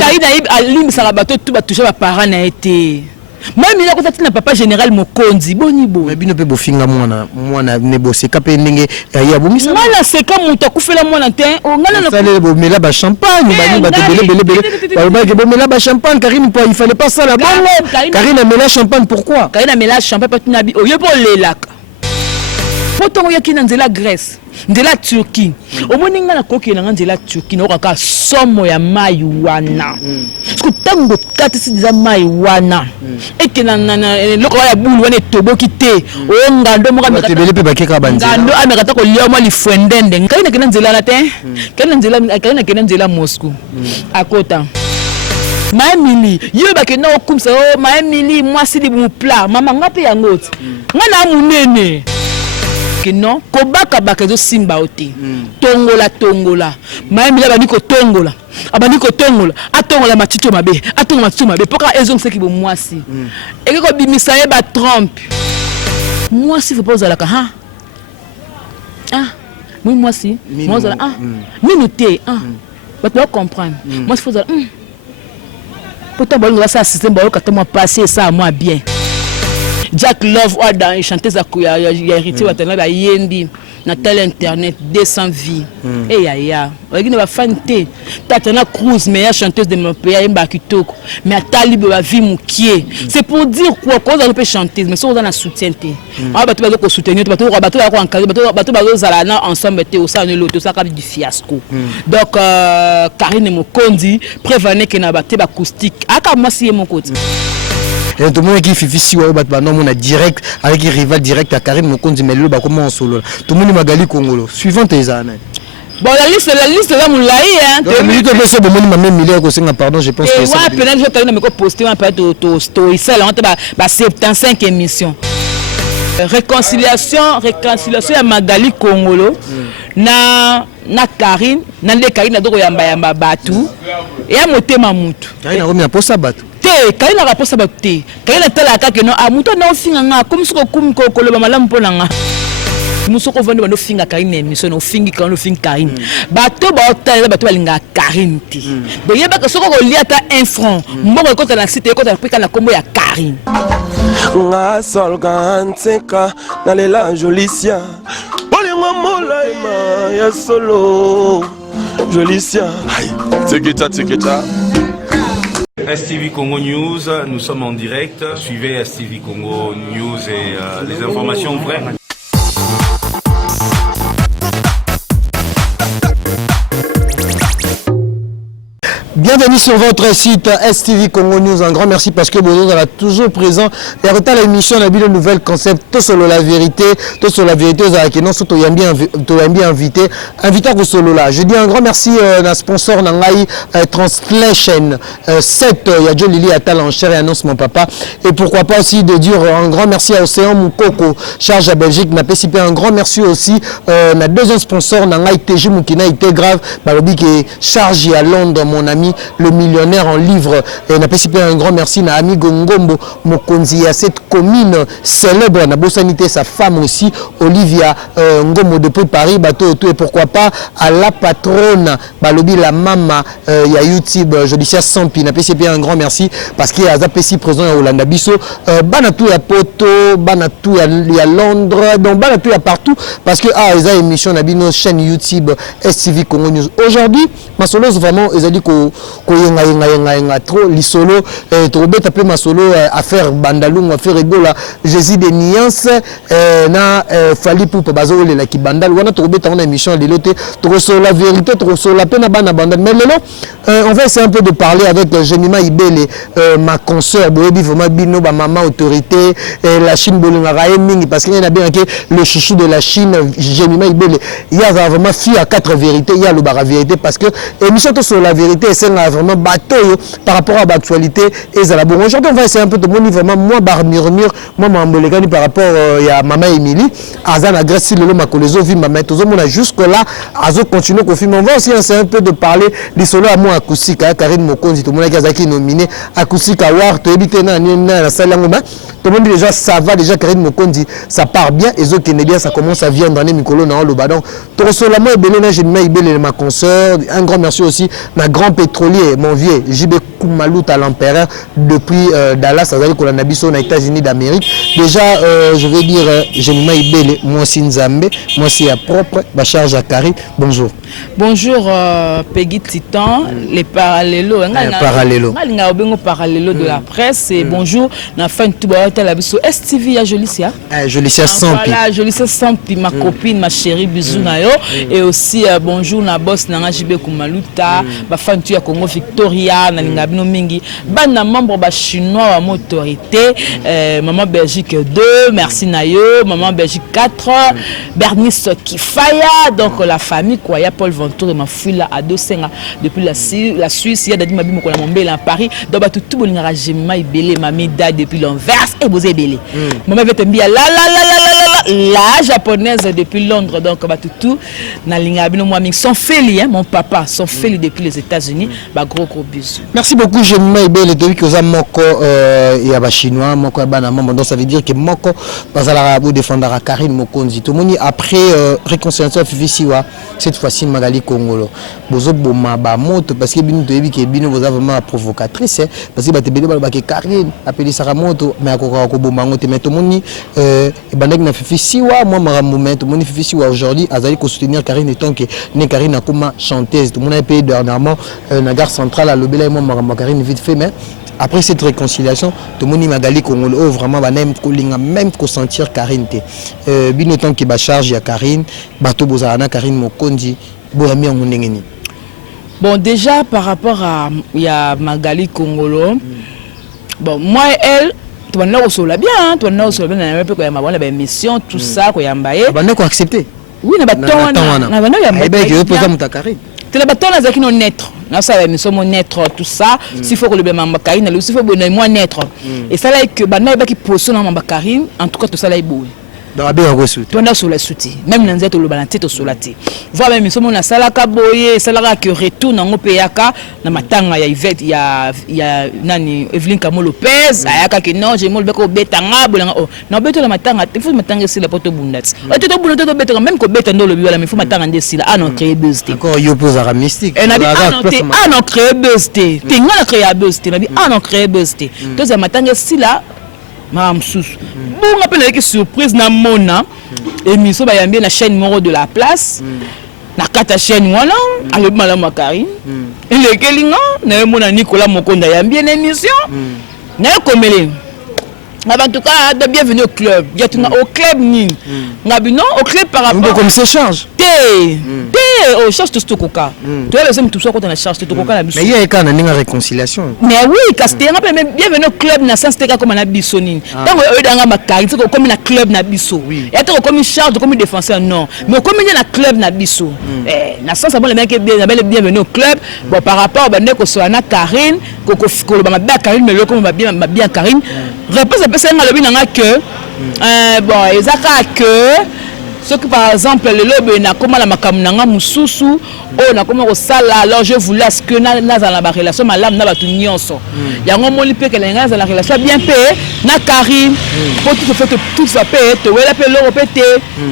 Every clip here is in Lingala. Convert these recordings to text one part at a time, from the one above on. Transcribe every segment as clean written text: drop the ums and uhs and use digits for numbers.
Karine alimbisaka bato tout batoucher ba parents na été. Moi mina ko tatina papa général Mokonzi boni bo. Mais bino pe bofinga mwana ne boseka pe ndenge ya bomisa. Ngala seka muta kufela mwana te. O ngala na sale bo mela ba champagne bani ba belé. Ba ke bo mela ba champagne Karine il fallait pas ça là. Karine a mela champagne pourquoi? Karine a mela champagne pas tunabi o yepo lelaka. Poto yaki na nzela Grèce, nzela Turquie. Omoninga na koki na nzela Turquie na okaka somo ya mai wana. Parce que tango katisi za mai wana. Eke na loko ya bulu wana toboki te. O ngando mo ka tebele pe bakeka banzela. Ngando amekata ko lioma lifwendende. Kaina kena nzela na te. Kaina kena nzela Moscou. Akota. Maemili, yo ba kena okumsa o Maemili mwasi li mu plat. Mama ngape ya ngoti. Ngana munene. Non kobaka bakezo simba ote tongola maemila baniko tongola abaniko tongola atongola matito mabe poka ezong seki bo mwasi ekeko bimisa ye ba trompe mwasi faut pas alaka mwasi mwazala minute ba tu comprendre mwasi faut alaka pourtant bon va ça système ba ka moi passer ça moi bien Jack Love a dans chanteuse ya héritier wa tena ba yendi na tel internet 200 vies et ya wengine ba fante Tatiana Cruz meilleure chanteuse de mon pays mba kitoko mais atali ba vie mukie c'est pour dire quoi cause on peut chanter mais on a soutien té bato ba ko soutenir bato ba ko encadrer bato ba zala na ensemble té au sein de l'auto ça du fiasco donc Karine Mokonzi prévenez que na baté ba acoustique aka mwasi mon côté. Et tout le monde qui fait ici non on direct avec rival direct à Karine Mokonzi mais le ba comment en solo tout le monde magali Congolo suivant tes années. Bon la liste là mon laï hein. Donc minute que ce bon monde même milliard ko singa pardon je pense que ça. Et ouais peut-être je t'ai me poster un peu to story ça là on ba 75 émissions. Réconciliation ya Magali Congolo na Karine na le Karine doko yamba batu et ya motema mutu. Karine a posa batu. Karine a posa batu. Karine tala ka no mutu na ofinga nga comme soko kum ko koloba malamu pona nga. Musoko vando bando finga Karine émission no fingi ka no finga Karine. Bato ba otala bato balinga Karine ti. Donc yeba ka soko ko liata 1 franc. Mboko ko na site ko ta pika na kombo ya Karine. Nga sol kanseka na lela Jolicia. Bolingo molaima ya solo Jolicia. Tikita. STV Congo News, nous sommes en direct. Suivez STV Congo News et les informations vraies. Bienvenue sur votre site STV Congo News. Un grand merci parce que vous êtes toujours présent. Et à l'émission, on a vu le nouvel concept, tout sur la vérité, non, surtout bien invité à solo là. Je dis un grand merci à un sponsor Nangai Translation 7. Il y a Joe Lili Atal en chair et annonce mon papa. Et pourquoi pas aussi de dire un grand merci à Océan Moukoko, charge à Belgique. N'a participé un grand merci aussi à deuxième sponsor Nangai TG Moukina été grave. Balobi qui est chargé à Londres, mon ami. Le millionnaire en livres. Et on a participé un grand merci à Ami Gongombo Mokonzi à cette commune célèbre. On a beau sanité sa femme aussi, Olivia Ngomo depuis Paris, bateau et pourquoi pas à la patronne, Balobi la maman, il y a YouTube, je dis ça Sampi. On a participé un grand merci parce qu'il y a Zapesi présent à Hollande Bisso, Banatou à Poto, Banatou à Londres, donc Banatou à partout parce que ils ont émission, on a mis nos chaînes YouTube STV Congo News. Aujourd'hui, ma solo vraiment, ils ont dit que koyenga trop lisolo tobeta pe masolo affaire bandalungu affaire egola Jésus des nuances na fali pour bazo le la ki bandal wana tobeta on émission lelo te to la vérité to la peine bana bandal mais lelo on va essayer un peu de parler avec Jemima Ibele ma consoeur boyebi vraiment bino ba maman autorité la Chine bolinga mingi parce qu'il y a bien que le chouchou de la Chine Jemima Ibele il y a vraiment fille à 4 vérités il y a le bara vérité parce que émission sur la vérité c'est vraiment bateau par rapport à l'actualité et ça la bon aujourd'hui on va essayer un peu de mon niveau vraiment moi bar murmure moi mambolegani par rapport il y a maman Émilie azan agressif le makolezo vi maman tout monde jusque là azo continuer ko film on va aussi essayer un peu de parler du solo à moi acoustique Karine Mokonzi tout le monde qui a nominé acoustique award to ebité na salle ngoma tout le monde déjà ça va déjà Karine Mokondi ça part bien et autres bien ça commence à viendre dans les micros dans le badon tout cela moi belé j'ai mis ma consoeur un grand merci aussi ma grand pétrolier mon vieux JB Koumalut à l'empereur depuis Dallas ça veut dire qu'on a nabiso aux États-Unis d'Amérique déjà je vais dire j'ai mis belé moi si Nzambe moi si à propre ma charge à Karine bonjour Peggy Titan les parallélos parallélo de la presse et bonjour na fin tout la biso STV ya Jolicia Jolicia Sampi voilà Jolicia Sampi ma copine ma chérie bisous na yo et aussi bonjour na boss na JB Kumaluta ba fan tu ya Congo Victoria na linga bino mingi bana membre ba chinois wa autorité maman Belgique 2 merci na yo maman Belgique 4 Bernice Kifaya donc la famille quoi ya Paul Ventour et ma fille là à 2 depuis la Suisse il y a Dadi Mabi Mokola Mombele en Paris donc tout le monde Jemima Ibele mamie da depuis l'Anvers et vous Ibele maman veut te bien la japonaise depuis Londres donc tout na linga bino moi son feli mon papa son feli depuis les États-Unis ba gros bisous merci beaucoup Jemima Ibele depuis que ça moko ya ba chinois moko bana maman donc ça veut dire que moko bazala bo défendre Karine Mokonzi tout moni après réconciliation Fifisiwa cette fois-ci Magali Kongolo bozo boma ba moto parce que bino to yebi ke bino boza vraiment provocatrice parce que batebele ba ke Karine appelé Sarah moto mais akoko ko boma ngote mais to moni bandek na Fifisiwa moi marambo mais to moni Fifisiwa aujourd'hui azali ko soutenir Karine étant que ne Karine akoma chanteuse tout mon a payé dernièrement na gare centrale à Lobela et moi marambo Karine vite fait mais après cette réconciliation tout le monde Magali Kongolo vraiment même kolinga même ko sentir Karine te bino tant que ba charge ya Karine bato bozana Karine Mokonzi boyami en ngengeni. Bon déjà par rapport à ya Magali Kongolo bon moi et elle tu vas nous sur la bien tu vas nous sur bien na peu ko ya mabona ba émission tout ça ko ya mbaye ba ne ko accepter oui na baton na ba no ya mbaye ba ke poser muta Karine tu la baton na zaki no naître na ça émission mon naître tout ça s'il faut que le mamba Karine le s'il faut bonne moi naître et ça là que ba na ba ki poso na mamba Karine en tout cas tout ça là est beau dans la bien reçu tu as sur la souti même dans cette le balanté to sur la té voir même somo na salaka boye salaka que retourne en opeyaka na matanga ya Yvette ya nani Evelyn Kamo Lopez ayaka que non j'ai mo beko betanga bolanga oh na beto na matanga il faut matanga c'est la poto bundats to bundats to beto même ko beta ndo lobi wala mais faut matanga ndesi là non créer buzz té encore yo pose à mystique et na bi non créer buzz té té ngala créer buzz té na bi non créer buzz té to za matanga si là Madame Sous. Bon, on appelle avec surprise na mona émission ba yambie na chaîne numéro de la place. Na kata chaîne wana ale malama Karine. Et le kelinga na mona Nicolas Mokonda yambie na émission. Na komele. En tout cas, de bienvenue au club. Il y a au club ni. Ngabino au club par rapport comme c'est charge. Au charge tout ce coca. Tu as besoin tout ça quand on a charge tout coca la biso. Mais il y a quand une réconciliation. Mais oui, Casté, bienvenue au club na sens teka comme na biso ni. Donc eux dans ma Karine, c'est comme na club na biso. Et être comme une charge comme défenseur non. Mais comme il y a na club na biso. Na sens bon les mecs bienvenue au club. Bon par rapport à bande ko so na Karine, ko ba ma Karine mais le comme ma bien Karine. Réponse personne na lobi nanga que bon ezaka que ce que par exemple le lobe na koma la makamnanga mususu o na koma ko sala alors je voulais ce que na za la relation malam na batu nyonso yango moli pe que la za la relation bien pe na Karine pour tout fait tout ça pe te wela pe lo pété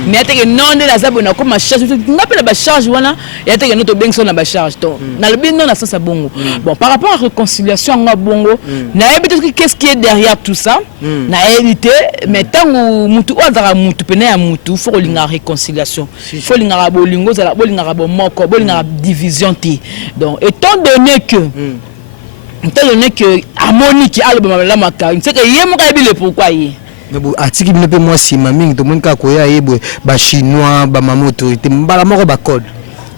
mais ate que non de la za bona koma charge na pe la charge wana et ate que notre benso na ba charge to na le bin non na ça bongo bon par rapport à réconciliation nga bongo na éviter qu'est-ce qui est derrière tout ça na éviter mais tant mutu ozara mutu pena ya mutu faut la réconciliation faut linga bolingo za bolinga bomoko bolinga division ti donc étant donné que harmonique album la Makarine c'est que yemo ka bile pourquoi yi mais bon atiki bino pe moi si mami to monka ko ya yebo ba chinois ba mama autorité mbala moko ba code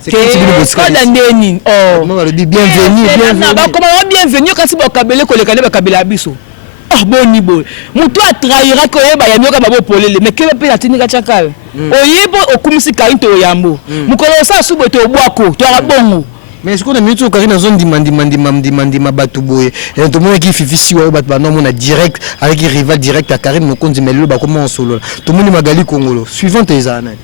c'est que code ndeni oh moi le bienvenue ba comment bienvenue quand si ba kabele ko le kaneba kabela biso ah boni boy mutu a trahira ko yeba ya myoka babo polele mais ke pe atinika chaka oyebo okumisi Karine to yambo mukolo sa subo to bwako to rabongo mais est-ce qu'on a mis tout Karine dans zone demandi batu boye et tout le monde qui Fifisi wa bat non on a direct avec un rival direct à Karine Mokonzi mais le ba comment en solo tout le monde Magali Kongolo suivant tes années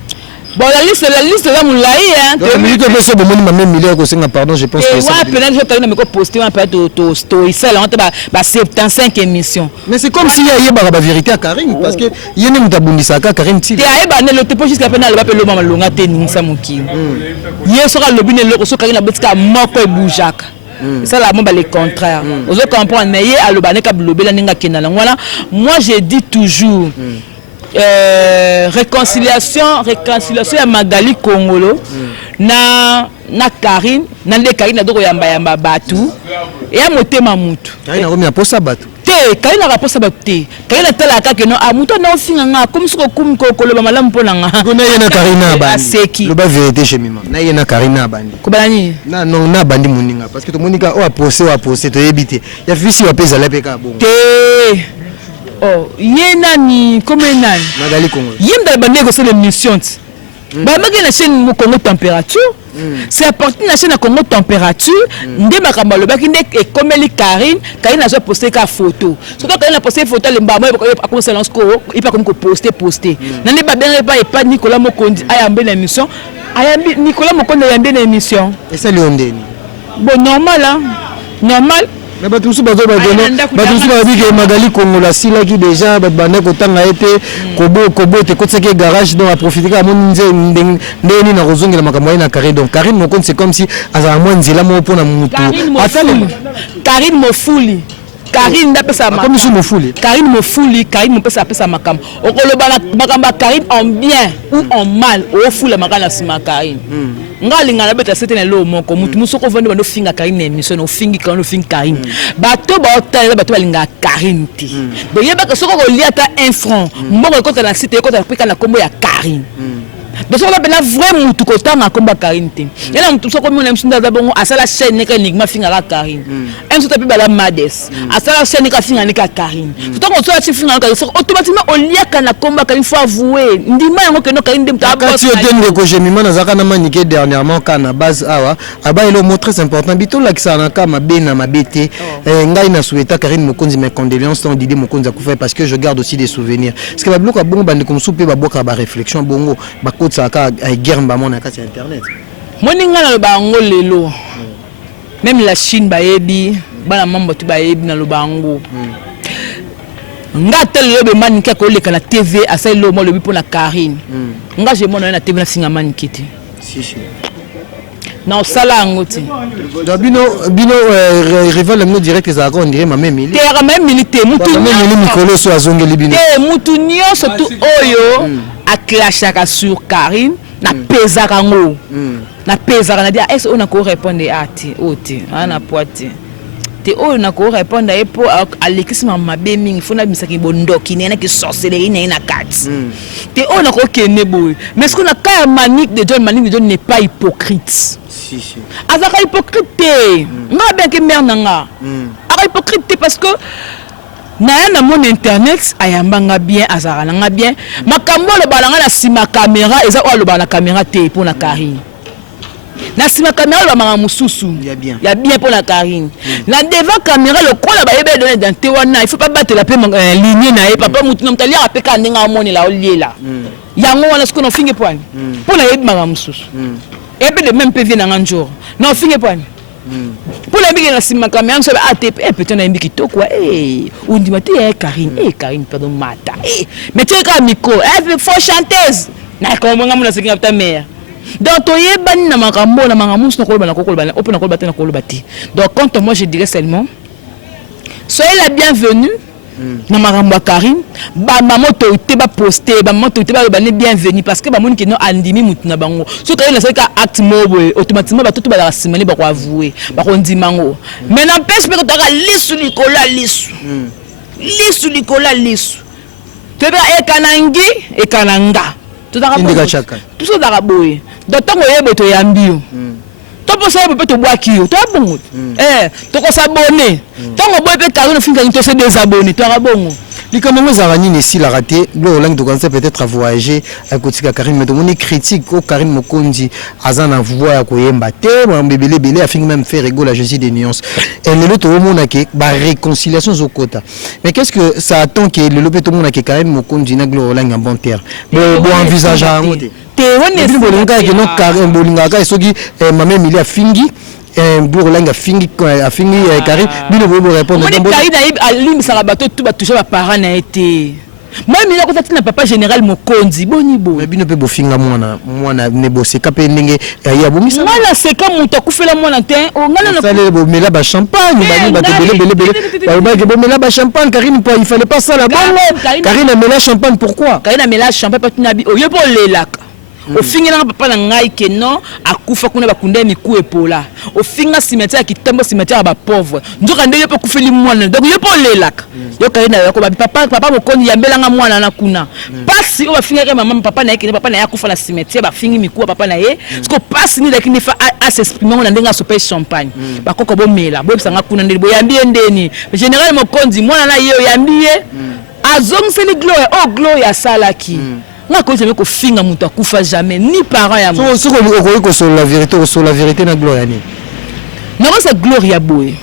Bon, la liste là, mon laï, hein. Donc, minute de ce moment, ma même milliard, pardon, je pense que ça. Ouais, peut-être que je vais poster un peu de story, ça, là, on a 75 émissions. Mais c'est comme s'il y a la vérité à Karine, parce que il y a une tabounisaka, Karine, tu sais. Il y a pas jusqu'à peine, elle va le maman longa téning, ça, mon qui. Il y a sur le bin, le Karine a besoin de moko et boujak. Ça, là, le contraire. Vous comprenez, mais il y a le bané qui a blobé la ninga kenala. Voilà, moi, j'ai dit toujours. Réconciliation à Magali Congolo na Karine na le Karine doko yamba batu et a motema mutu Karine a remis à posa batu te Karine a posa batu Karine tala ka que non a mutu na ofinga nga comme ce ko koloba malamu pona nga ko na yena Karine abandi le ba vérité chez mima na yena Karine abandi ko balani na non na bandi muninga parce que to monika o a posé to yebite ya fisi wa pesa la peka bon te oh, yena ni comme nani Magali Congo. Yem dans la c'est l'émission. Bah malgré la chaîne Congo température, c'est important la chaîne Congo température. Ndé makamba le baki ndé et comme elle Karine a posté ka photo. Surtout quand elle a posté photo le mbama a commencé lance ko, il pas comme ko poster. Nande ba bien pas Nicolas Mokondi ayambe l'émission. Ayambe Nicolas Mokondi ayambe l'émission. Et ça le ondeni. Bon normal hein. Normal. Mais batusu bazo que Magali Congo la sila qui déjà bande ko tanga été kobo te kotseke garage donc a profiter ka mon ndeni na rozongela makambo na Karine donc Karine mo compte c'est comme si azala mo nzela mo pona mutu Karine Mofuli Karine ndapesa makam comme Mofuli Karine Mofuli Karine mo pesa makam okoloba makamba Karine en bien ou en mal o fula makana sima Karine ngalinga na beta c'était lo moko mutu musoko vende bando finga Karine émission no fingi quand fingi Karine bato ba otala bato balinga Karine ti donc yeba que soko ko liata 1 franc mboko ko na site ko ta pika na kombo ya Karine donc on a bien vrai mutu ko tanga komba Karine ti yana mutu soko mona msinda za bongo asala chaîne ka enigma finga la Karine en sota pe bala mades asala chaîne ka finga ni ka Karine tout ko so ati finga ka automatiquement on liaka na komba Karine faut avouer ndima yango que no Karine dem ta boss quand tu donnes que j'ai mis na zaka na maniqué dernièrement kana base awa aba elo mot très important bito la kisana ka mabena mabete ngai na souhaita Karine Mokonzi mes condoléances ton Didier Mokonzi akufa parce que je garde aussi des souvenirs parce que ba bloka bongo bande comme soupe ba boka ba réflexion bongo ba ça a guerre mbamona sur internet moninga na lobango lelo même la Chine bayebi bana mambo tu bayebi na lobango ngata lobe manika ko leka na TV asa lo mo lobi pona Karine nga je mona na TV na singa manikiti si na sala ngoti bino rival no direct za ko ndire mame mili te mame mili te mutu mame Mikolo so azongeli bino te mutu nyo surtout oyo a clashaka sur Karine na pesaka ngo na pesaka na dia est on a ko répondre ati oti ana poati te o na ko répondre e po alekisima mabe mingi fona misaki bondoki nena ki sorcellerie na kati te o na ko kene boy mais ce qu'on a ka Manique de John n'est pas hypocrite si azaka hypocrite nga bien que merde nga a hypocrite parce que na mon internet ayambanga bien azaranga bien makambo le balanga na sima caméra eza o le balanga caméra te pour na Karine na sima caméra le balanga mususu ya bien pour la Karine na devant caméra le quoi la ba yebe donner dans tewana il faut pas battre la ligne na papa mutu na mtali apeka ndinga moni la oliela yango wana ce qu'on finge point pour la yebe manga mususu et puis de même PV na nganjor non finge point pour la bige na sima caméra so ATP peut-être na mbiki to quoi on dit mati Karine Karine pardon mata mais tu as micro faut chanteuse na comment ngamuna sekinga ta mère donc toye bani na makambo na mangamus na koloba na kokoloba na open na koloba na koloba ti donc quand moi je dirais seulement soyez la bienvenue na makambo ya Karine ba maman autorité ba poster ba maman autorité ba ba bienvenue parce que ba moni que non andimi mutu na bango so Karine na seka acte mobo automatiquement ba tout ba la simani ba ko avouer ba ko ndimango mais n'empêche pas que tu as lisu likola lisu likola lisu tebe e kananga tout ça dans boy donc tango yebo to yambio to posa yebo to boaki yo to bongo to ko s'abonner tango boy pe Karine finga to se désabonner to rabongo Les Camerounais Zarani ne si la raté, le langue de concept peut-être à voyager à côté de Karim, mais de mon critique au Karim Mokondi, Azan a voix à Koyemba, mon bébé belé a fini même faire rigolo la jésus des nuances. Et le lot au monde qui ba réconciliation au quota. Mais qu'est-ce que ça attend que le lot au monde qui Karim Mokondi n'a glo langue en bon terme. Bon envisage à un côté. Te bolinga que non Karim bolinga ka soki maman Emilia Fingi. Bourlanga fingi Karim bino bo répondre donc Karim alim sarabato tout ba toucher ba parents na été moi mila ko tati na papa général Mokondi boni bo mais bino pe bo finga mwana ne bo se kapé ndenge ya bomisa mala se ka muto kufela mwana te o ngala na fallait bo mela ba champagne ba belé ba bo mela ba champagne Karim il fallait pas ça là bongo Karim a mela champagne pourquoi Karim a mela champagne pas tunabi o yebo lelaka au finga na papa na ngai ke non akufa kuna bakunda miku epola au finga cimetière kitambo cimetière ba pauvre ndoka ndenge pe kufeli mwana donc yepo lelaka yo Karim na yako papa Mokondi yambelanga mwana na kuna pasi o bafinga ke maman papa na yake papa na yakufa na cimetière ba fingi miku papa na ye parce que pasi ni lakini fa à s'exprimer na ndenga sope champagne ba koko bo mela bo sanga kuna ndeli bo yambi ndeni général Mokondi mwana na ye yambiye azong seli gloire oh gloire salaki na ko jamais ko finga muto akufa jamais ni parents ya mo so ko sur la vérité na gloire ni non c'est gloire boy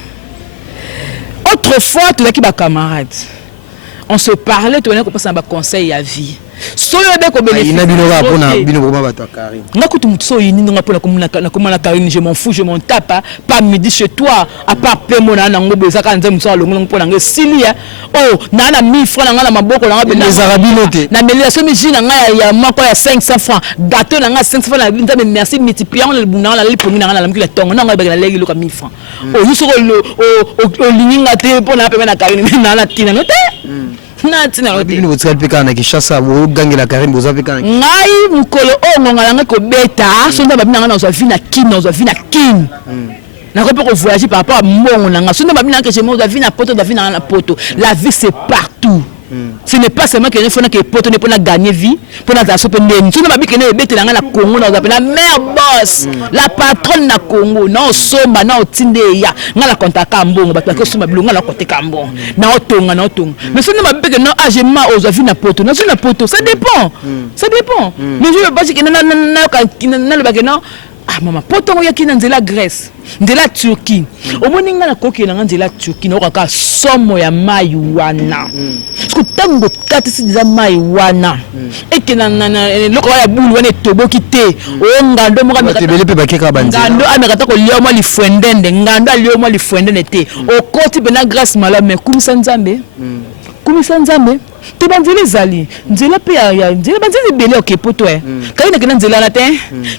autrefois tu qui ba camarades on se parlait tu venais ko passer ba conseil à vie so yo be ko bénéfice ina bino ba pona bino ko ba ta Karim na ko tu so yini nga pona ko na Karim je m'en fous je m'en tape pas midi chez toi à part pemona na ngo beza ka nze muso longo pona nga silia oh na 1000 francs na maboko na nga les arabinoté na melation mi jina nga ya mako ya 500 francs gâteau na nga 500 francs na binza merci multipliant le buna na le pongi na nga la mki tongo na nga ba la legi lo ka 1000 francs oh yuso o lininga te pona pe na Karim na tina no te na tina no te bino botsal pe kana ki chassa bo gangela Karim boza pe kana ngai mukolo o ngonga nga ko beta sonda ba bina na zo vina kin na ko peut voyager par rapport à mon nga sonda ba bina que je mo zo vina poto na poto la vie c'est partout. Ce n'est pas seulement que il faut que poto ne pour gagner vie pour na za sope ndeni sonda ba bikene bete na Congo na za la mère boss la patronne na Congo na somba na otinde ya nga la kontaka mbongo ba ko somba bilonga la kote kambongo na otonga mais sonda ba bikene na agema ozo vina poto na sonda poto ça dépend mais je veux pas que na le bagena ah maman poto ya kina nzela Grèce nzela Turquie omoni nga na koki na nzela Turquie na ka somo ya mai wana parce que tango katisi diza mai wana ekena na loko ya bulu wana toboki te o ngando mo ka tebele pe bakeka banzela ngando amekata ko lio mo lifwendende ngando lio mo lifwendende te o koti bena Grèce mala mais kumisa nzambe te banzela ezali nzela pe ya nzela banzela ebele ok poto Kaina kena nzela na te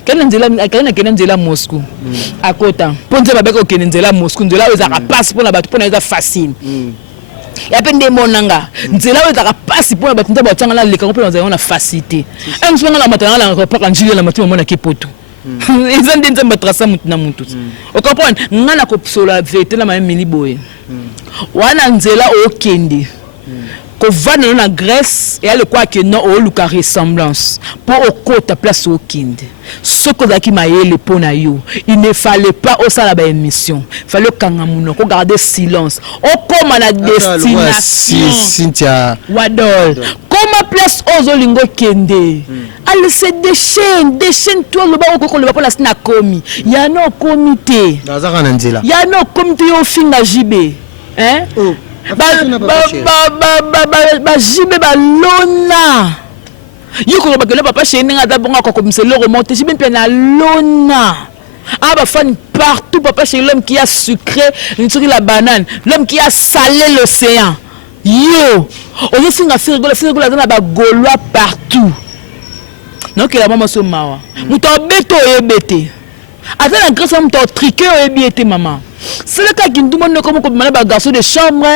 Kaina kena nzela Moscou akota po nzela babeka okene nzela Moscou nzela ezaka passe pona bato pona eza facile ya pe nde monanga nzela ezaka passe pona bato nzela batanga na leka pona nzela na facilité un songa la matanga la repaka njili la matimo mona ke poto ils ont dit matrasa mutu na mutu o comprendre ngana ko sola vérité na ma mili boye wana nzela okende ko vana na Grèce et elle quoi que non o luka ressemblance pour au côté place au kind ce que zaki maele pona yo il ne fallait pas au sala ba émission fallait kangamuno ko garder silence o comme na destination Cynthia wadol comme place aux olingo kende elle se déchaîne toi le ba ko le ba place na komi ya no comité nazaka na nzela ya no comité yo finga jibe hein jibe balona yiko ba que papa chez ninga da bonga ko comme c'est le remonter jibe pe na lona ba fan partout papa chez l'homme qui a sucré la banane l'homme qui a salé l'océan yo on y finga frigo na ba gaulois partout donc la maman so mawa muto beto ebete ata na grâce muto triqué ebete maman c'est le cas qui nous demande comment ko ba garçon de chambre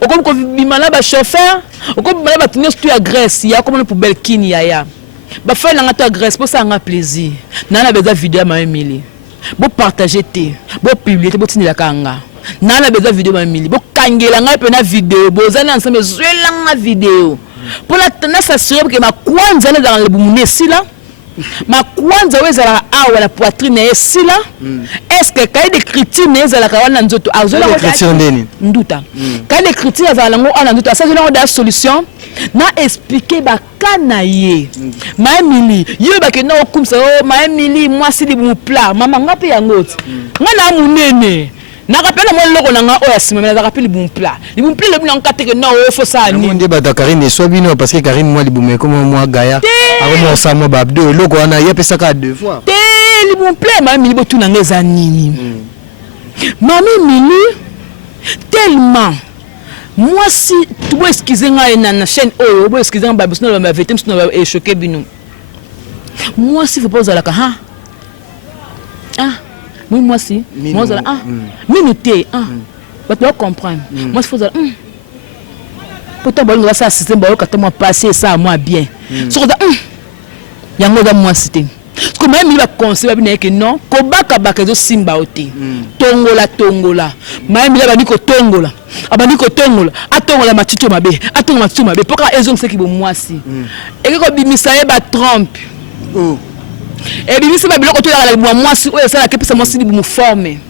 o comme ko bimana ba chauffeur o comme ba tenir tout à Grèce ya comme pour belle kini ya ba faire na to Grèce pour ça nga plaisir na besoin vidéo ma Emily bo partager te bo publier te bo tinela kanga na besoin vidéo ma Emily bo kangela nga pe na vidéo bo zana ensemble zwela nga vidéo pour la s'assurer que ma kwanza dans le bumune si là ma kwanza wezala awa la poitrine et sila est-ce que quand d'écriture nezala kawana nzoto azola écriture ndeni nduta quand d'écriture azala ngo ana nduta ça zona da solution na expliquer ba kanaye ma Emily yo ba ke na okumsa o ma Emily moi si li mu plat mama ngape yangoti ngana munene na rappelle moi loko nanga oya sima mais na rappelle bon plat le bon plat le blanc kate que non faut ça ni on débat Karine so bino parce que Karine moi libumé comme moi Gaïa avant ça moi babdo loko wana yepesa ka 2 fois te le bon plat ma Emily botu nanga za nini mama Emily tellement moi si tu veux excuser nga na chaîne oyo bo excuser nga babusno ba vetem sino ba choquer bino moi si faut pas la ka oui, moi si. Moi, je minute. Tu dois comprendre. Moi, il faut dire. Pourtant, bon, ça, c'est quand moi passé ça, moi bien. Sur il y a un moi cité. Parce que même il va conseiller que non, Kobaka Bakazo Simba Oti. Tongola. Même il va dire que Tongola. Abaniko Tongola. Atongola Matito Mabe. Atongola Matito Mabe. Pourquoi ils ont ce qui vont moi si. Et que Bimisaye ba Trump. Et bien si babilo koto la moi si oyo sala kepesa moi si li mu forme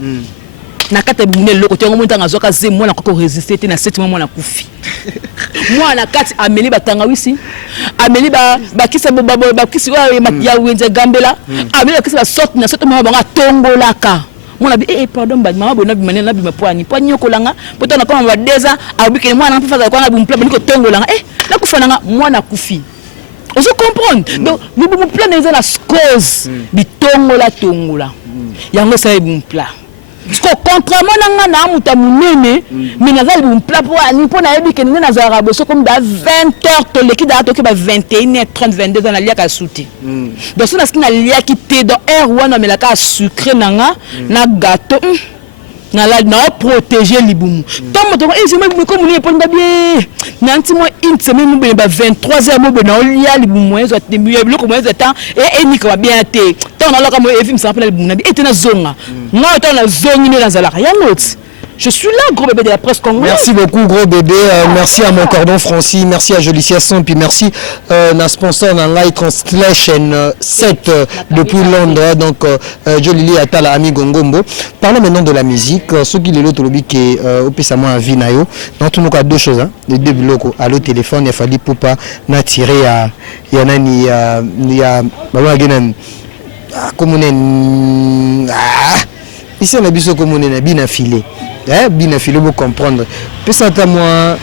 na kata bumune loko tongo monta ngazoka ze moi na ko résister te na 7 mois na kufi moi na kati ameli batanga wisi ameli ba kisa ba kisi ya wenze gambela ameli kisa ba sorte na 7 mois ba tongolaka moi na pardon ba mama bona bi manena bi mapoani poani okolanga poto na koma ba deza abike moi na mfaza kwa na bumpla ba niko tongolanga na kufana nga moi na kufi. On se comprend. Donc, nous pouvons plein de cause du tongola. Il y a un plat. Parce que contrairement à na muta munene, mais nazali un plat pour ani pour na ebi que nous na zarabo so comme da 20h to leki da to ke ba 21h30 22h na lia ka souti. Donc ça na lia ki te dans air wana mais la ka sucré nanga na gâteau. Na protéger libumu tomo je me comme ni ponda bien nanti moi une semaine nous ba 23h mo na olia libumu ezo tembiye biloko mo ezo temps et ni ka bien te tant na loka mo evim ça appelle libumu na bi etena zonga moi tant na zongi ne la yangoti. Je suis là, gros bébé de la presse congolaise. Merci beaucoup, gros bébé. Merci à mon cordon Francis. Merci à Jolicia Son. Puis merci à notre sponsor dans Light Translation 7 depuis Londres. Donc, Jolili Atala, ami Gongombo. Parlons maintenant de la musique. Ce qui est l'autre lobby qui est au Pessamo à Vinayo. Dans tout le monde, deux choses. Les deux blocs à l'autre téléphone. Il a fallu pour pas n'attirer à. Il y en a ni. Il y a. Comme on est. Ici, on a vu comme on est bien affilé. Bien affilé pour comprendre. Puis ça t'a moi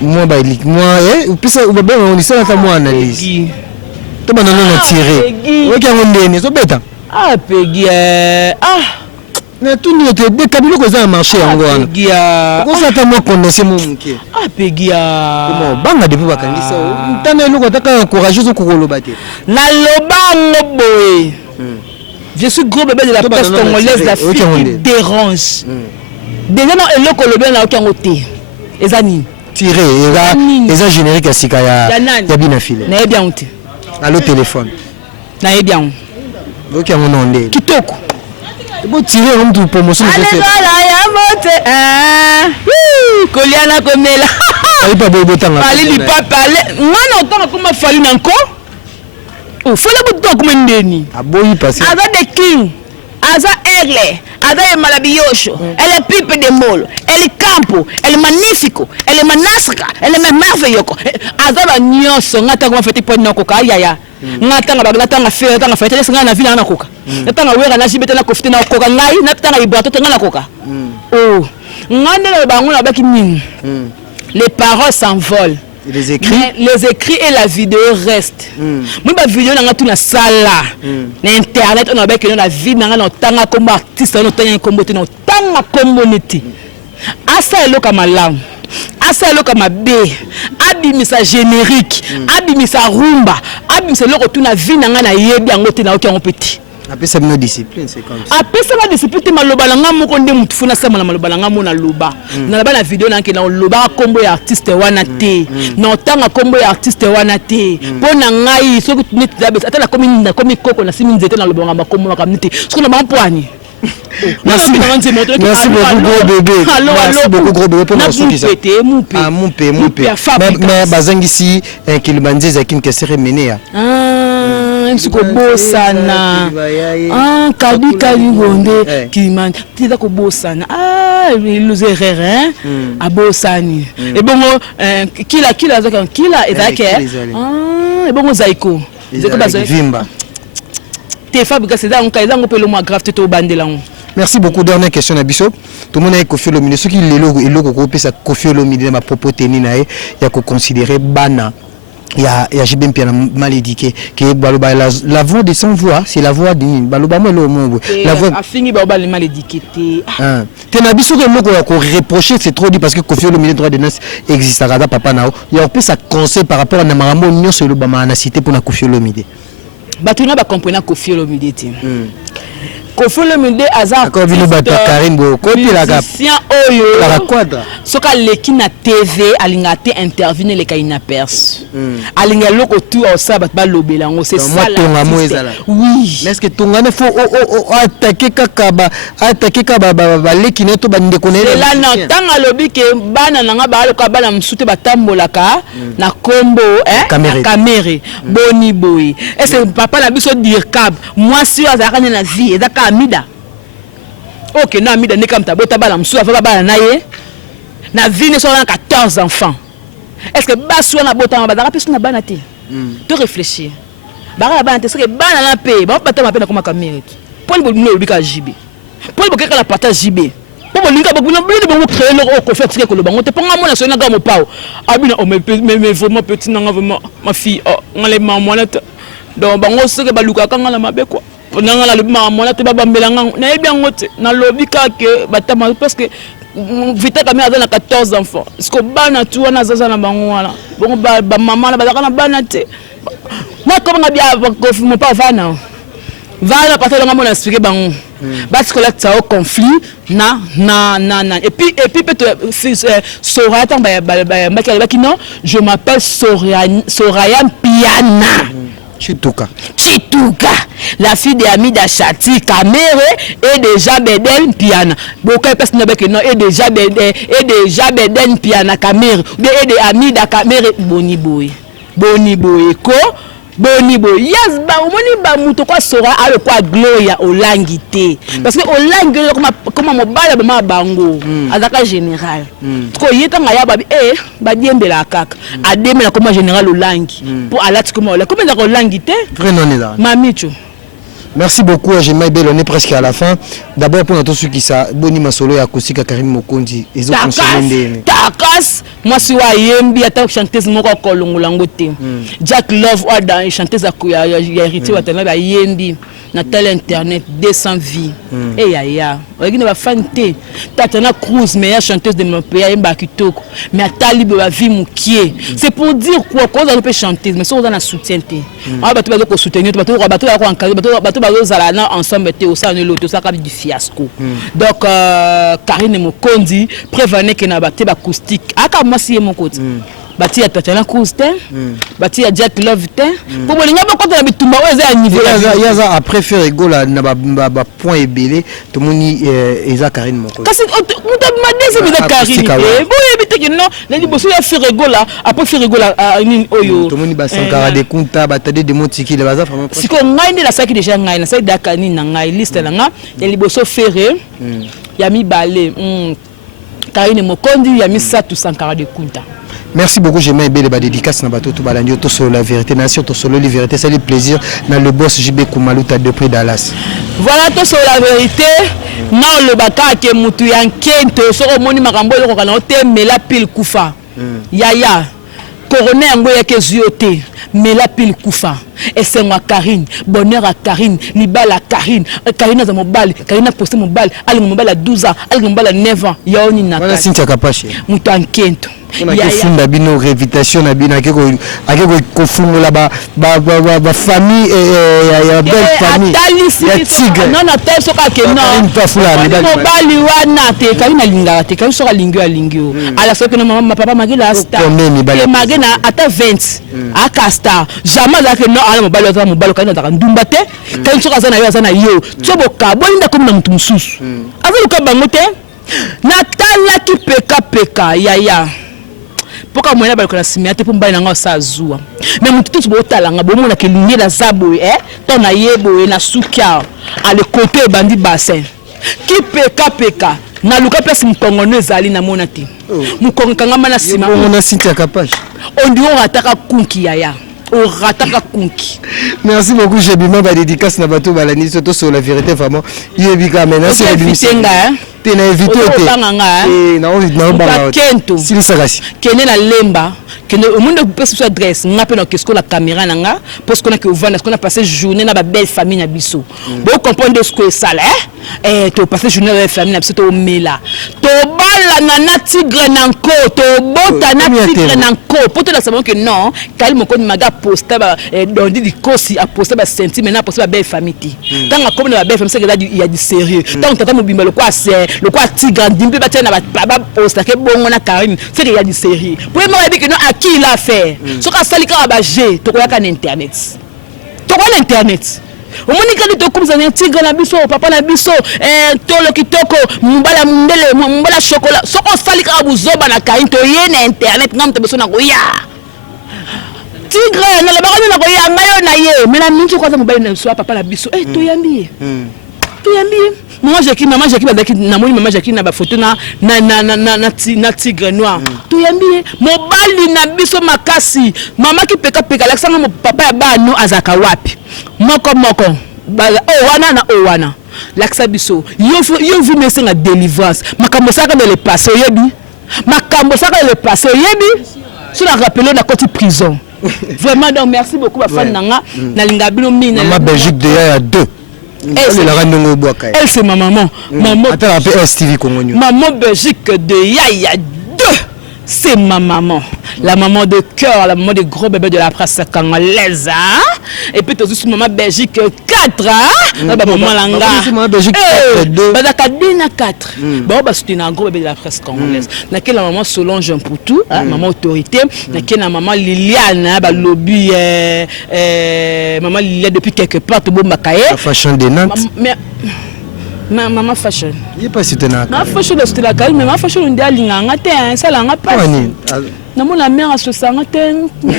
puis ça on dit ça t'a moi analyse. Toi ben on a tiré. OK on donne so beta. Peggy na tout nous te des cabilo que ça a marché en gros. Peggy Comment ça t'a moi connaissé mon muké. Peggy comment banga depuis bakangisa. Tana loko taka courageuse ko koloba te. Na loba ngoboy. Je suis gros bébé de la presse congolaise, la fille qui dérange. Déjà, non, et le colobé n'a aucun côté. Et ça, ni. Tiré, et ça, générique à Sikaya. Il y a bien un filet. N'a bien honte. Allo téléphone. N'a bien honte. Ok, on en est. Kitoko. C'est bon, tirer un peu de promotion. Allez, voilà, il y a monté. Koliana Komela. Allez, pas beau temps. Allez, il pas parler. Moi, non, tant qu'on m'a fallu encore. Oh, faut le bout de comment ndeni. Ah bon, il passe. Aza de king, aza erle, aza malabiyosho. Elle est pipe de mol, elle est campo, elle est magnifico, elle est manasra, elle est merveilleuse. Aza ba nyonso ngata ko fete po noko ka yaya. Ngata ngaba tanga fere tanga fete lesinga na vila na koka. Tanga wera na jibete na kofite na koka ngai na tanga ibrato tanga na koka. Oh, ngande ba ngona ba kinini. Les paroles s'envolent. Les écrits. Mais les écrits et la vidéo restent. Moi, ma vidéo, on a tout la salle là. L'internet, on a bien que la vie, on a tant comme artiste, on a tant comme communauté. Asa est là comme langue. Asa est là comme B. Abimisa générique. Abimisa rumba. Abimisa là que la vie, on a yebi en côté na aucun petit. Après ça me discipline c'est comme ça. Après ça me discipline maloba langa moko nde mutu funa sama na maloba langa mona loba. Na ba na vidéo na ke na loba kombo ya artiste wana te. Na tanga kombo ya artiste wana te. Pona ngai soki tuneti dabe ata na komi koko na simi nzete na loba ngamba kombo makamniti. Soki na bampoani. Merci beaucoup gros bébé. Merci beaucoup gros bébé pour nous ça. Ah mon père. Mais bazangisi Kilimanjaro zakine que c'est remené. si ko bosana kadi gonde kiman tida ko bosana iluze rere abosani et bongo kila zaka kila ezake et bongo zaiko zeko bazo vimba te fabrique c'est donc ils ont pelo moi grave to bandela. Merci beaucoup. Dernière question à Bishop. Tout le monde a Koffi Olomide. Ce qui est le groupe, c'est Koffi Olomide. Ma propos tenue, il y a considérer bana. Il y a JB Mpiana mal éduqué. La voix de son voix, c'est la voix de Baloba Molo. La voix. A fini Baloba mal éduqué. Tu n'as Bishop que reprocher, c'est trop dit parce que Koffi Olomide droit de naissance existe à Rada Papa Nao. Il y a un peu sa conseil par rapport à Namaramo Nyon sur le Bama cité pour la Koffi Olomide. Batuna ba comprendre Koffi Olomide. Koffi Olomide azar la quadra soka leki na TV alingate interview le kaina pers alinga loko tu au sabat ba lobela ngo c'est ça oui est-ce que tongane faut attaquer kakaba leki neto ba ndekone la na tanga lobi ke bana nanga ba loka bana msute batambolaka na kombo caméra boni boy est-ce que papa na biso dire cab moi si azaka na vie ezaka amida ok na amida ne kamta bota bala msua fa bala naye na vie ne sont 14 enfants est-ce que basua na bota ba dara pesu na bana te to réfléchir bara bana te c'est que bana na pe ba bata ma pe na koma caméra pour le no bika jibe pour le bika la partage jibe pour linga ba buna bidi ba créer le ko fait que le bango te ponga mona so na ga mo pao abina o mais vraiment petit na vraiment ma fille ngale maman na donc bango se que ba luka kanga la mabe quoi nanga la maman na te ba bambela ngang na bien ngote na lobika ke batama parce que vite caméra na 14 enfants est-ce que bana tu wana zaza na bango wala bon ba maman na ba na bana te na comme nga bia ko mo pa vana vana parce que nga mona expliquer bango parce que là tu as au conflit na et puis peut-être Soraya non je m'appelle Soraya Piana Chituka, la fille de Amida Chati Kamere et déjà Beden Piana. Beaucoup de personnes non et déjà Beden Piana Kamere et de Amida Kamere Boni Boy ko Boni Boy yes ba omoni ba muto kwa sora ale kwa gloria olangité parce que olangi comme mobala ba bango azaka général ko yeta ngaya ba ba diembela kaka ademela comme général olangi pour alati comme ola comme ezaka olangité vrai non est là mamicho. Merci beaucoup, Jemai Bel, on est presque à la fin. D'abord pour tous ceux qui savent, Boni Masolo et Akosika Karim Mokondi, ils ont consommé Takas, moi si wa yembi ata chanteuse moko kolongo langote. Jack Love oda chanteuse akuya hérité wa tena ba yembi na tel internet 200 vies. Et ya. Ogine ba fante. Tatana Cruz meilleure chanteuse de mon pays yemba kitoko. Mais atali ba vie mukie. C'est pour dire quoi qu'on peut chanter mais on a soutien té. Ah ba tu ba ko soutenir, ba tu ba ko encadrer, ba tu ba ensemble te au sein de l'autre ça comme du fiasco. Donc Karine Mokondi prévenez que na ba te ba acoustique. Aka moi si mon côté. Bati ya Tatana Cruz te, bati ya Jack Love te. Pour bolinga ba ko na bitumba oza niveau. Yaza après faire rigola na ba point ébélé, tout moni eza Karine Mokondi. Kasi on m'a dit c'est de Karine. Bon éviter que non, na di bosso ya faire rigola, après faire rigola ni oyo. Tout moni ba Sankara de Kunta batade de Montiki le baza vraiment. Si ko ngai ni la saki déjà ngai na sai dakani na ngai liste na nga, ya liboso ferré. Ya mi balé. Karine Mokondi ya mi Satu Sankara de Kunta. Merci beaucoup, Jemai Bel, dédicace na bateau tout balandio tout sur la vérité nation tout sur la vérité c'est le plaisir dans le boss JB Koumalouta depuis Dallas. Voilà tout sur la vérité. Non le baka ke mutu yankente so moni makambo ko kana te mela pile kufa. Yaya. Coroner ngo yake ziote mela pile kufa. Et c'est moi Karine, bonheur à Karine, Nibal à Karine, Karine a mon bal, Karine a posté mon bal, elle mon bal à 12 ans, elle mon bal à 9 ans. Yaoni na. Voilà Cynthia Kapache. Mutu yankente. On a que funda bino révitation na bino akeko kofumo la ba famille ya belle famille ya tigre non na tel soka ke non mobali wana te kali na linga te kali soka lingio ya lingio ala soka na mama papa magila star et magena ata 20 aka star jamais la que non ala mobali ata mobali kali na ndumba te kali soka zana yo tsoboka bolinda comme na mutu mususu azaluka bango te na tala ki peka yaya poka moyena ba ko na simiate pour mbaye nanga sa azua mais mutu tout bo talanga bo mona ke lumière na zabo ton na yebo na sukia à le côté bandi bassin qui peka na luka place mukongone zali na monati mukongo kangama na sima on a Cynthia Kapage on dit on ataka kunki yaya on rataka kunki. Merci beaucoup Jebima ba dédicace na bato balani surtout sur la vérité vraiment yebika maintenant c'est l'émission tu n'as invité na on na kento si sagasi kene na lemba kene au monde peut se adresse ngape na qu'est-ce que la caméra nanga parce qu'on a que vendre qu'on a passé journée na ba belle famille na biso bon comprendre ce que ça là tu passer journée avec famille na biso to mela to bala na tigre nanko to bota na tigre nanko pour te la savoir que non kali moko maga poster ba don di kosi a poster ba sentiment na poster ba belle famille ti tant comme na belle famille c'est que il y a du sérieux tant tata mobimba le quoi c'est le quoi tigre dimbe ba tena ba poster ke bongo na Karine c'est qu'il y a du sérieux pour moi dit que non à qui il a fait ce qu'a sali ka ba G to ko ya ka internet to ko na internet omonika ni to comme ça tigre na biso papa na biso tolo kitoko mbala mundele mbala chocolat so ko sali ka buzoba na Karine to ye na internet ngam te beso na ko ya tigre na le bakani na ko ya ngayo na ye mais na mintu ko za mobile na so papa na biso to yambi maman Jackie bazaki na moni maman Jackie na ba photo na tigre noir to yambi mobali na biso makasi mama ki peka lakisanga mo papa ya ba no azaka wapi moko wana lakisa biso yo vu mese na délivrance makambo saka dans le passé yebi sur la rappelé na côté prison vraiment donc merci beaucoup ba fan nanga na linga bino mina maman Belgique de ya 2 elle c'est ma maman. Maman STV Congo News. Maman Belgique de Yaya 2. C'est ma maman. La maman de cœur, la maman des gros bébés de la presse congolaise. Hein? Et puis aussi maman Belgique 4. Hein? Maman Langa. Maman Belgique 2. Badaka 4. Bon, bah c'est un gros bébé de la presse congolaise. Laquelle la maman Solange Poutou, maman autorité. Laquelle la maman Liliane, bah lobby, maman Liliane depuis quelque part, tout bon bakaye. La fashion de Nantes. Maman fashion. Il n'est pas soutenu. Ma fashion de la calme, mais ma fashion on dit à l'inganga, ça l'a pas. Non, la mère a 60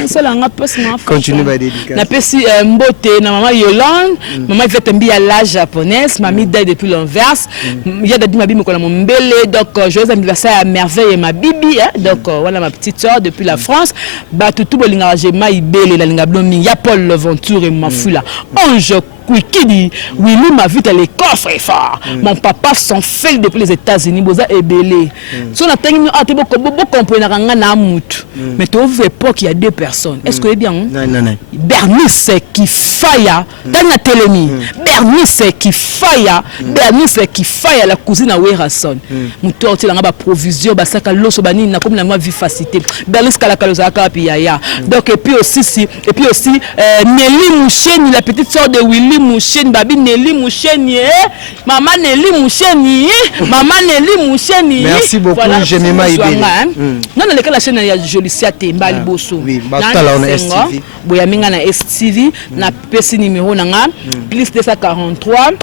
ça l'a pas. Continue à dédicacer. Na pesi mbote na maman Yolande, maman fait tomber à la japonaise, mamie dai depuis l'envers. Il y a des mabimi comme mon mbele, donc joyeux anniversaire à merveille et ma bibi, donc voilà ma petite soeur depuis la France. Ba tout bolinga jema ibele la linga blomi, ya Paul Leventure et ma fula. Ange qui dit Willy m'a vu dans les coffres forts. Mon papa s'en fait depuis les États-Unis, boza ebele. Si on a tenu à te comprendre na mutu. Mais tu vois pas qu'il y a 2 personnes. Est-ce que c'est bien? Non. Bernice qui faille dans la télémie. Bernice qui faille la cousine à Werason. Mutu tu l'as ba provision ba saka loso bani na comme na ma vie facilité. Bernice kala kaloza ka piya. Donc et puis aussi Nelly Moucheni, la petite sœur de Willy Moucheni, babi Nelly Moucheni, maman Nelly Moucheni. Merci beaucoup, j'aime ma idée. Non, la chaîne ya Jolicia Temba Liboso. Oui, batala on STV. Boya minga na STV na pesi numéro nanga plus 243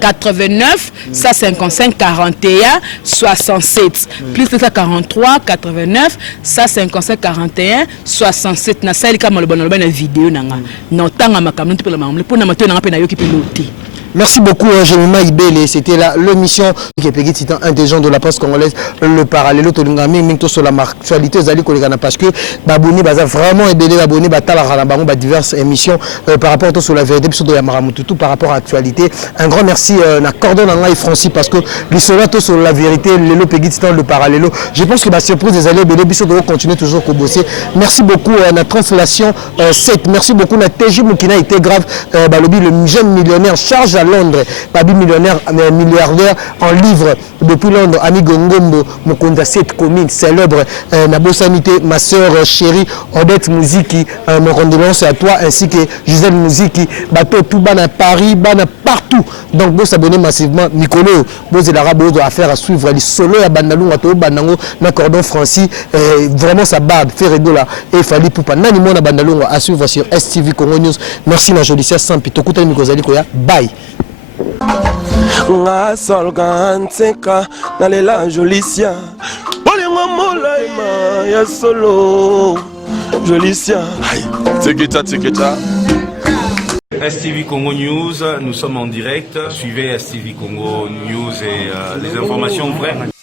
89 155 41 67 plus 243 89 155 41 67 na sali kama loba na vidéo nanga na tanga makamno pe la mamle pour na mato nanga pe na yoki pe loti. Merci beaucoup, Jemima Ibele. C'était l'émission qui est payée titan intelligent de la presse congolaise, le parallèle Tolungami, Minto sur la actualité Zali Kolekana parce que Baboni Baza vraiment Ibele Baboni Batala Ranabango diverses émissions par rapport sur la vérité sur Yamaramututu par rapport à l'actualité. Un grand merci na Cordon et Francis parce que les soldats sur la vérité, le payé titan le parallèle. Je pense que la surprise des alliés Ibele Biso doit continuer toujours à bosser. Merci beaucoup la translation 7. Merci beaucoup la TJ Moukina été grave Balobi le jeune millionnaire charge à Londres, Babi milliardaire en livre depuis Londres, Ami Gongombo, Mokonda 7 communes célèbre, Nabosanité, ma soeur chérie, Odette Mouziki, mon condoléances à toi ainsi que Gisèle Mouziki, bateau tout bas à Paris, bas partout. Donc vous s'abonnez massivement, Nicolo, vous avez l'arabe de affaire à suivre, les solos à Bandalou, à Togo, Bandango, na cordon Francis, vraiment ça barde, fait rigola, et il fallait pour pas n'animon à Bandalou à suivre sur STV Congo News. Merci na Jolicia Sampi, Tokuta Mikozali Koya, bye. Nga solga nseka nalela Jolicia molaima ya solo Jolicia. Tikita. STV Congo News, nous sommes en direct. Suivez STV Congo News et les informations vraies.